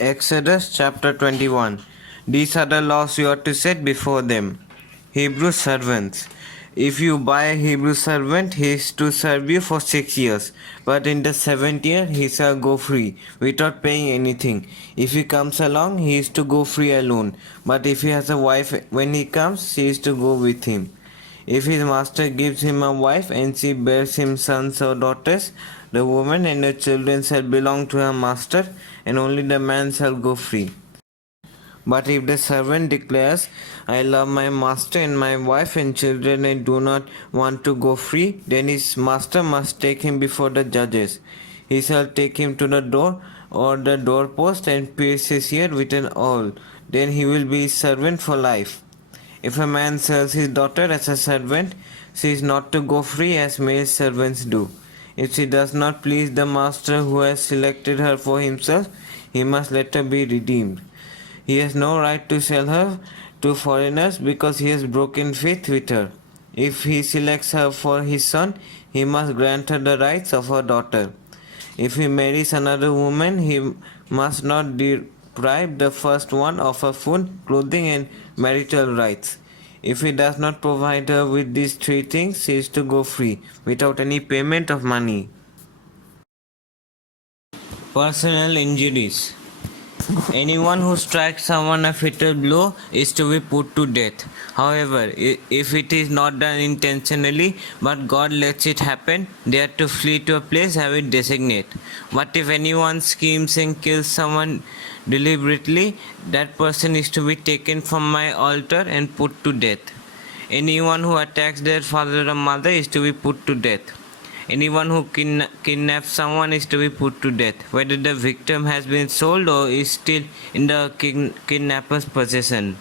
Exodus chapter 21. These are the laws you are to set before them. Hebrew servants. If you buy a Hebrew servant, he is to serve you for 6 years. But in the 7th year, he shall go free, without paying anything. If he comes along, he is to go free alone. But if he has a wife when he comes, she is to go with him. If his master gives him a wife and she bears him sons or daughters, the woman and her children shall belong to her master, and only the man shall go free. But if the servant declares, I love my master and my wife and children and do not want to go free, then his master must take him before the judges. He shall take him to the door or the doorpost and pierce his ear with an awl. Then he will be his servant for life. If a man sells his daughter as a servant, she is not to go free as male servants do. If she does not please the master who has selected her for himself, he must let her be redeemed. He has no right to sell her to foreigners because he has broken faith with her. If he selects her for his son, he must grant her the rights of her daughter. If he marries another woman, he must not deprive the first one of her food, clothing, and marital rights. If he does not provide her with these three things, she is to go free, without any payment of money. Personal injuries. Anyone who strikes someone a fatal blow is to be put to death. However, if it is not done intentionally but God lets it happen, they are to flee to a place having designate. But if anyone schemes and kills someone deliberately, that person is to be taken from my altar and put to death. Anyone who attacks their father or mother is to be put to death. Anyone who kidnaps someone is to be put to death, whether the victim has been sold or is still in the kidnapper's possession.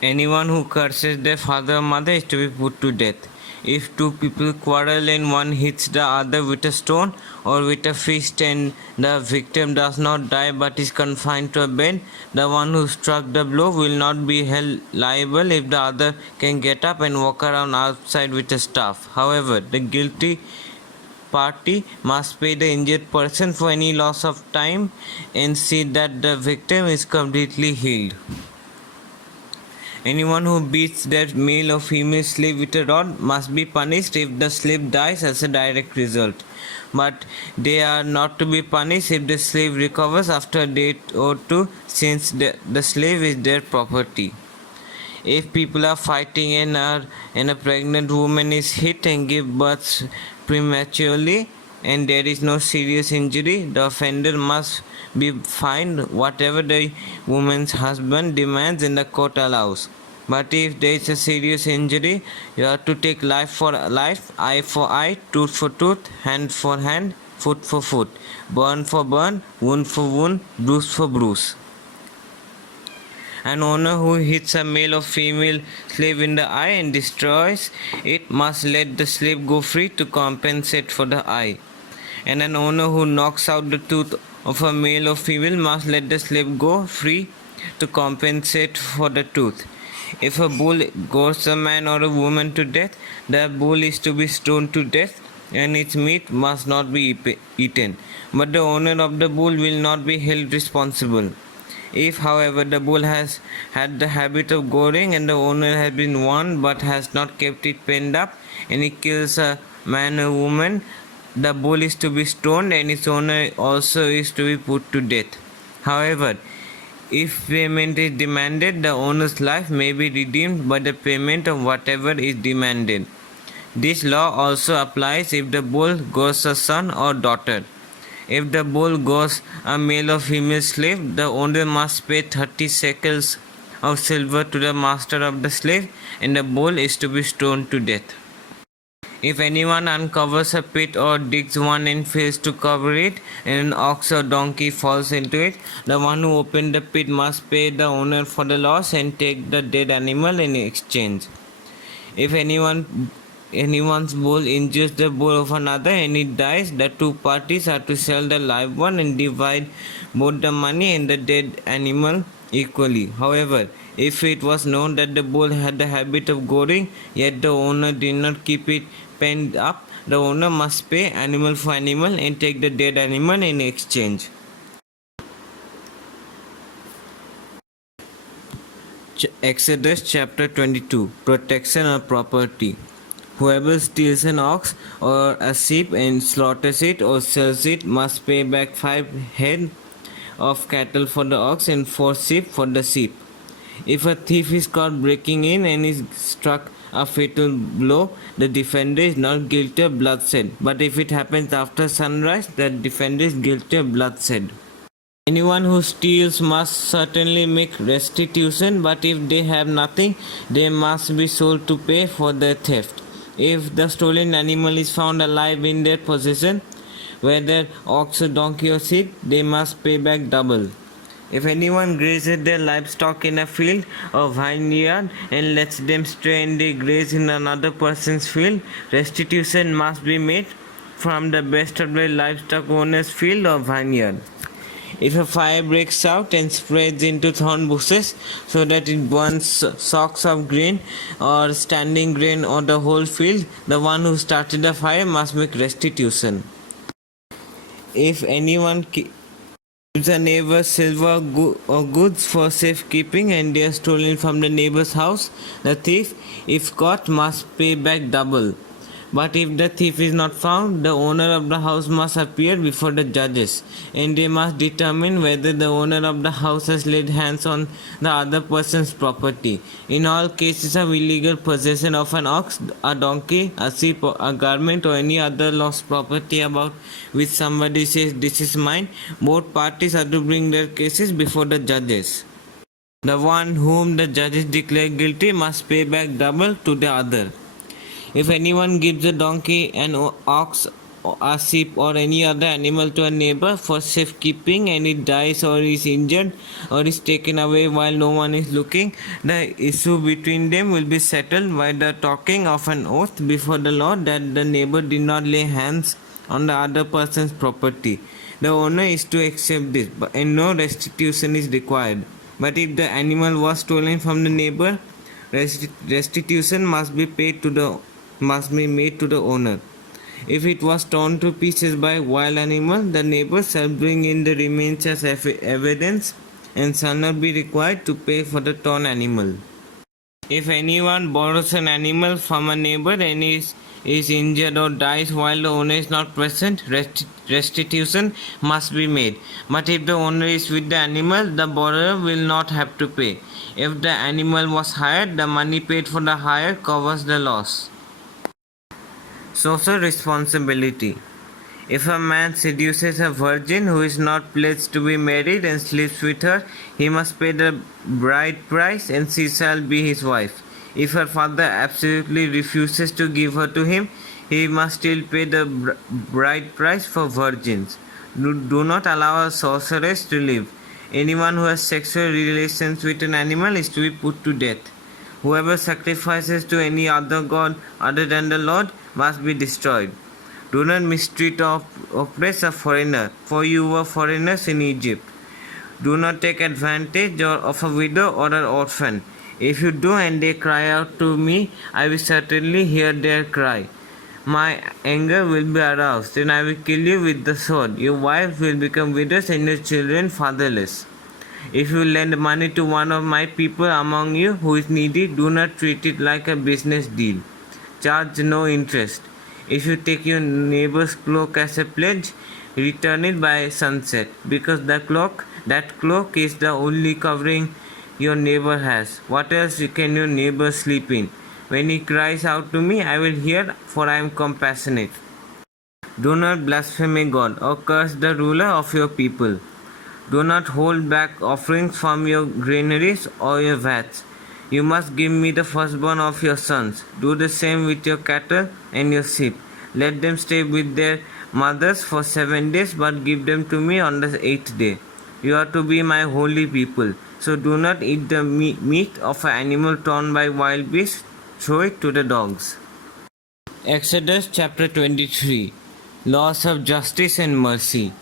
Anyone who curses their father or mother is to be put to death. If two people quarrel and one hits the other with a stone or with a fist and the victim does not die but is confined to a bed, the one who struck the blow will not be held liable if the other can get up and walk around outside with a staff. However, the guilty party must pay the injured person for any loss of time and see that the victim is completely healed. Anyone who beats their male or female slave with a rod must be punished if the slave dies as a direct result. But they are not to be punished if the slave recovers after a day or two, since the slave is their property. If people are fighting and a pregnant woman is hit and gives birth prematurely and there is no serious injury, the offender must be fined whatever the woman's husband demands and the court allows. But if there is a serious injury, you have to take life for life, eye for eye, tooth for tooth, hand for hand, foot for foot, burn for burn, wound for wound, bruise for bruise. An owner who hits a male or female slave in the eye and destroys it must let the slave go free to compensate for the eye. And an owner who knocks out the tooth of a male or female must let the slave go free to compensate for the tooth. If a bull gores a man or a woman to death, the bull is to be stoned to death and its meat must not be eaten. But the owner of the bull will not be held responsible. If, however, the bull has had the habit of goring and the owner has been warned but has not kept it penned up and he kills a man or woman, the bull is to be stoned and its owner also is to be put to death. However, if payment is demanded, the owner's life may be redeemed by the payment of whatever is demanded. This law also applies if the bull gores a son or daughter. If the bull gores a male or female slave, the owner must pay 30 shekels of silver to the master of the slave, and the bull is to be stoned to death. If anyone uncovers a pit or digs one and fails to cover it, and an ox or donkey falls into it, the one who opened the pit must pay the owner for the loss and take the dead animal in exchange. If anyone's bull injures the bull of another and it dies, the two parties are to sell the live one and divide both the money and the dead animal equally. However, if it was known that the bull had the habit of goring, yet the owner did not keep it penned up, the owner must pay animal for animal and take the dead animal in exchange. Exodus chapter 22. Protection of property. Whoever steals an ox or a sheep and slaughters it or sells it must pay back 5 head of cattle for the ox and 4 sheep for the sheep. If a thief is caught breaking in and is struck a fatal blow, the defender is not guilty of bloodshed. But if it happens after sunrise, the defender is guilty of bloodshed. Anyone who steals must certainly make restitution, but if they have nothing, they must be sold to pay for their theft. If the stolen animal is found alive in their possession, whether ox, donkey, or sheep, they must pay back double. If anyone grazes their livestock in a field or vineyard and lets them stray and they graze in another person's field, restitution must be made from the best of the livestock owner's field or vineyard. If a fire breaks out and spreads into thorn bushes so that it burns stalks of grain or standing grain or the whole field, the one who started the fire must make restitution. If anyone gives a neighbor silver or goods for safekeeping and they are stolen from the neighbor's house, the thief, if caught, must pay back double. But if the thief is not found, the owner of the house must appear before the judges, and they must determine whether the owner of the house has laid hands on the other person's property. In all cases of illegal possession of an ox, a donkey, a sheep, a garment, or any other lost property about which somebody says, "This is mine," both parties are to bring their cases before the judges. The one whom the judges declare guilty must pay back double to the other. If anyone gives a donkey, an ox, a sheep, or any other animal to a neighbor for safekeeping and it dies or is injured or is taken away while no one is looking, the issue between them will be settled by the taking of an oath before the Lord that the neighbor did not lay hands on the other person's property. The owner is to accept this, and no restitution is required. But if the animal was stolen from the neighbor, restitution must be made to the owner. If it was torn to pieces by a wild animal, the neighbor shall bring in the remains as evidence and shall not be required to pay for the torn animal. If anyone borrows an animal from a neighbor and is injured or dies while the owner is not present, restitution must be made. But if the owner is with the animal, the borrower will not have to pay. If the animal was hired, the money paid for the hire covers the loss. Social responsibility. If a man seduces a virgin who is not pledged to be married and sleeps with her, he must pay the bride price and she shall be his wife. If her father absolutely refuses to give her to him, he must still pay the bride price for virgins. Do not allow a sorceress to live. Anyone who has sexual relations with an animal is to be put to death. Whoever sacrifices to any other god other than the Lord must be destroyed. Do not mistreat or oppress a foreigner, for you were foreigners in Egypt. Do not take advantage of a widow or an orphan. If you do and they cry out to me, I will certainly hear their cry. My anger will be aroused, and I will kill you with the sword. Your wives will become widows and your children fatherless. If you lend money to one of my people among you who is needy, do not treat it like a business deal. Charge no interest. If you take your neighbor's cloak as a pledge, return it by sunset, because that cloak is the only covering your neighbor has. What else can your neighbor sleep in? When he cries out to me, I will hear, for I am compassionate. Do not blaspheme God or curse the ruler of your people. Do not hold back offerings from your granaries or your vats. You must give me the firstborn of your sons. Do the same with your cattle and your sheep. Let them stay with their mothers for 7 days, but give them to me on the 8th day. You are to be my holy people. So do not eat the meat of an animal torn by wild beasts. Throw it to the dogs. Exodus chapter 23. Laws of justice and mercy.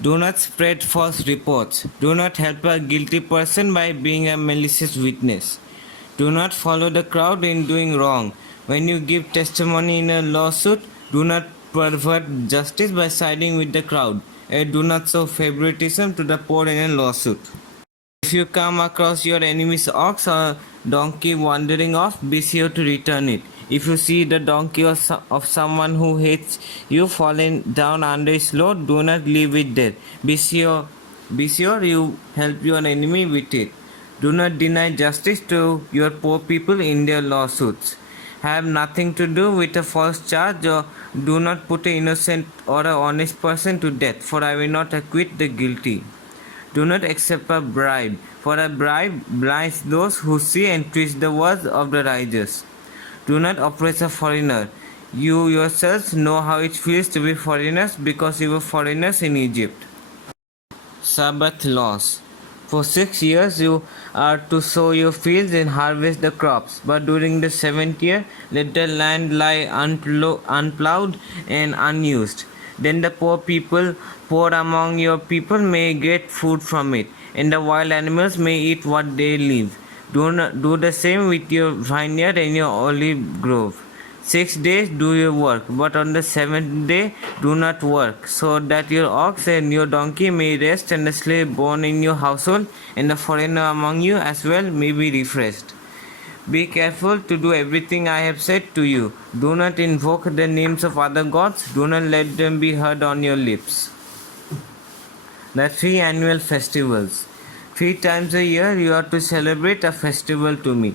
Do not spread false reports. Do not help a guilty person by being a malicious witness. Do not follow the crowd in doing wrong. When you give testimony in a lawsuit, do not pervert justice by siding with the crowd. And do not show favoritism to the poor in a lawsuit. If If you come across your enemy's ox or donkey wandering off, be sure to return it. If you see the donkey of someone who hates you falling down under his load, do not leave it there. Be sure you help your enemy with it. Do not deny justice to your poor people in their lawsuits. Have nothing to do with a false charge, or do not put an innocent or an honest person to death, for I will not acquit the guilty. Do not accept a bribe, for a bribe blinds those who see and twist the words of the righteous. Do not oppress a foreigner. You yourselves know how it feels to be foreigners because you were foreigners in Egypt. Sabbath laws. For 6 years you are to sow your fields and harvest the crops, but during the 7th year let the land lie unplowed and unused. Then the poor among your people may get food from it, and the wild animals may eat what they leave. Do the same with your vineyard and your olive grove. 6 days do your work, but on the 7th day do not work, so that your ox and your donkey may rest, and the slave born in your household and the foreigner among you as well may be refreshed. Be careful to do everything I have said to you. Do not invoke the names of other gods. Do not let them be heard on your lips. The 3 annual festivals. 3 times a year you are to celebrate a festival to me.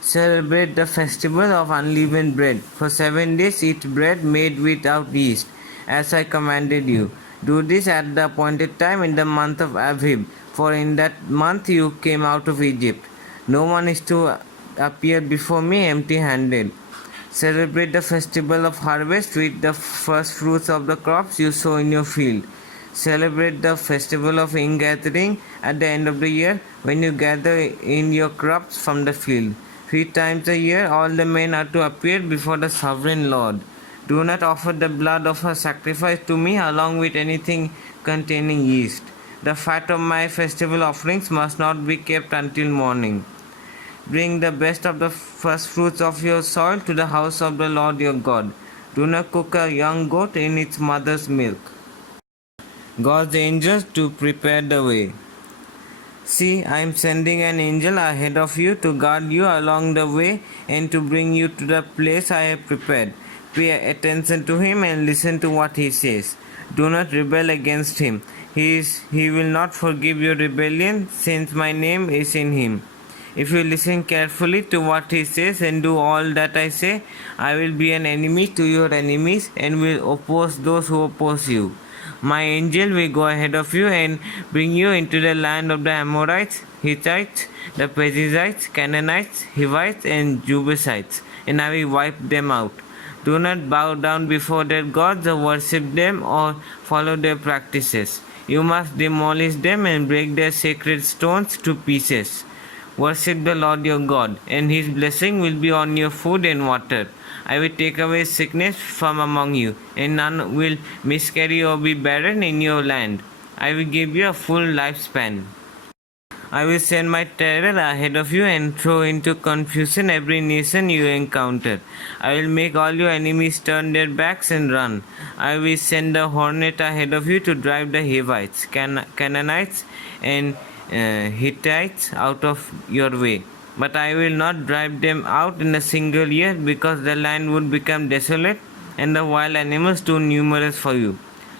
Celebrate the festival of unleavened bread. For 7 days eat bread made without yeast, as I commanded you. Do this at the appointed time in the month of Abib, for in that month you came out of Egypt. No one is to appear before me empty-handed. Celebrate the festival of harvest with the first fruits of the crops you sow in your field. Celebrate the festival of ingathering at the end of the year, when you gather in your crops from the field. 3 times a year all the men are to appear before the sovereign Lord. Do not offer the blood of a sacrifice to me along with anything containing yeast. The fat of my festival offerings must not be kept until morning. Bring the best of the first fruits of your soil to the house of the Lord your God. Do not cook a young goat in its mother's milk. God's angels to prepare the way. See, I am sending an angel ahead of you to guard you along the way and to bring you to the place I have prepared. Pay attention to him and listen to what he says. Do not rebel against him. He will not forgive your rebellion, since my name is in him. If you listen carefully to what he says and do all that I say, I will be an enemy to your enemies and will oppose those who oppose you. My angel will go ahead of you and bring you into the land of the Amorites, Hittites, the Perizzites, Canaanites, Hivites, and Jebusites, and I will wipe them out. Do not bow down before their gods or worship them or follow their practices. You must demolish them and break their sacred stones to pieces. Worship the Lord your God, and his blessing will be on your food and water. I will take away sickness from among you, and none will miscarry or be barren in your land. I will give you a full lifespan. I will send my terror ahead of you and throw into confusion every nation you encounter. I will make all your enemies turn their backs and run. I will send a hornet ahead of you to drive the Hivites, Canaanites, and Hittites out of your way. But I will not drive them out in a single year, because the land would become desolate and the wild animals too numerous for you.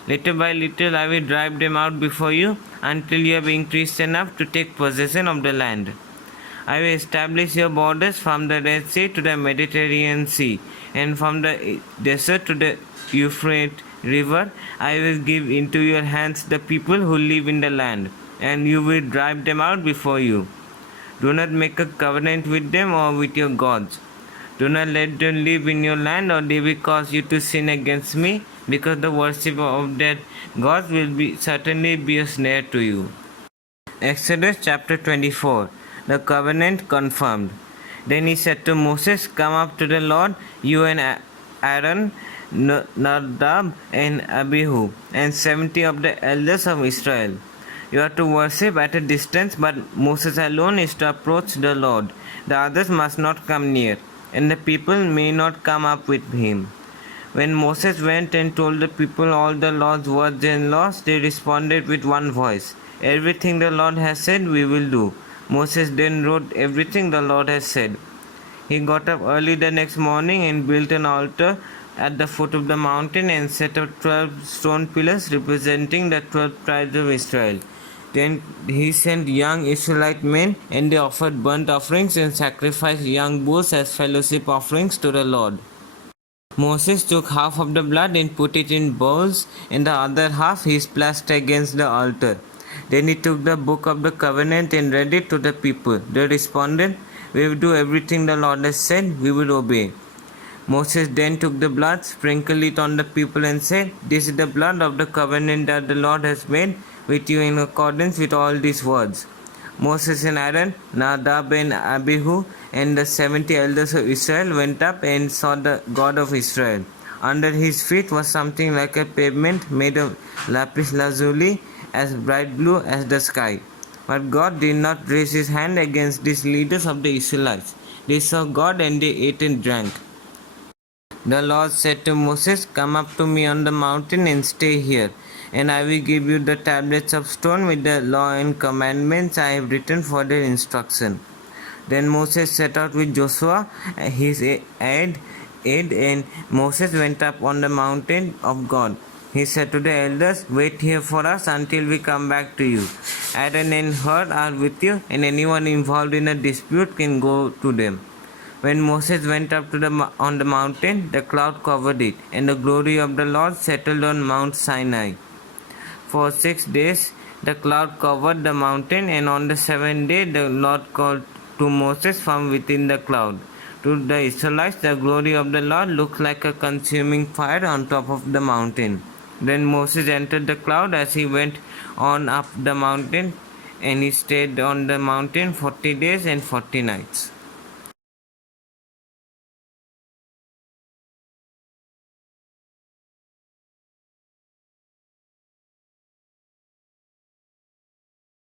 Little by little I will drive them out before you until you have increased enough to take possession of the land. I will establish your borders from the Red Sea to the Mediterranean Sea, and from the desert to the Euphrates River. I will give into your hands the people who live in the land, and you will drive them out before you. Do not make a covenant with them or with your gods. Do not let them live in your land, or they will cause you to sin against me, because the worship of their gods will certainly be a snare to you. Exodus chapter 24. The covenant confirmed. Then he said to Moses, Come up to the Lord, you and Aaron, Nadab and Abihu, and 70 of the elders of Israel. You are to worship at a distance, but Moses alone is to approach the Lord. The others must not come near, and the people may not come up with him. When Moses went and told the people all the Lord's words and laws, they responded with one voice, Everything the Lord has said, we will do. Moses then wrote everything the Lord has said. He got up early the next morning and built an altar at the foot of the mountain and set up 12 stone pillars representing the 12 tribes of Israel. Then he sent young Israelite men, and they offered burnt offerings and sacrificed young bulls as fellowship offerings to the Lord. Moses took half of the blood and put it in bowls, and the other half he splashed against the altar. Then he took the book of the covenant and read it to the people. They responded, "We will do everything the Lord has said, we will obey." Moses then took the blood, sprinkled it on the people, and said, "This is the blood of the covenant that the Lord has made with you in accordance with all these words." Moses and Aaron, Nadab and Abihu, and the 70 elders of Israel went up and saw the God of Israel. Under his feet was something like a pavement made of lapis lazuli, as bright blue as the sky. But God did not raise his hand against these leaders of the Israelites. They saw God and they ate and drank. The Lord said to Moses, "Come up to me on the mountain and stay here, and I will give you the tablets of stone with the law and commandments I have written for their instruction." Then Moses set out with Joshua, his aide, and Moses went up on the mountain of God. He said to the elders, "Wait here for us until we come back to you. Aaron and Hur are with you, and anyone involved in a dispute can go to them." When Moses went up on the mountain, the cloud covered it, and the glory of the Lord settled on Mount Sinai. For 6 days the cloud covered the mountain, and on the 7th day the Lord called to Moses from within the cloud. To the Israelites, the glory of the Lord looked like a consuming fire on top of the mountain. Then Moses entered the cloud as he went on up the mountain, and he stayed on the mountain 40 days and 40 nights.